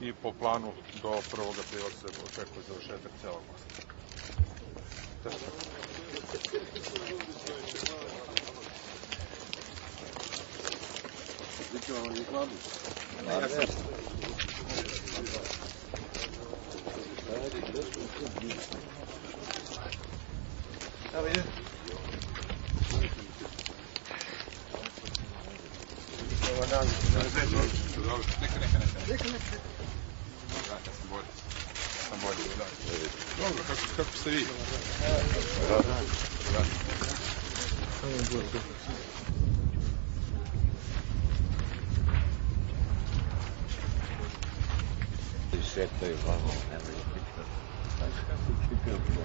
I po planu do 1. aprila se očekuje završetak celog mosta. Biće vam reklamu? Evo ide. Dobar dan. Neka. Ja sam bolji. Dobro, kako ste vi? Šetaju vamo, nemaju pitati. Znaš kako čekaju bilo?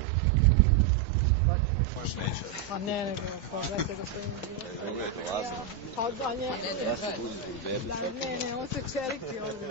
Možeš neće. A ne, nego, pogledajte gospodin. Pogledajte, lazno. Pa da, ne. Ja se budim zbog bebi. Ne, on se čeriti ovdje.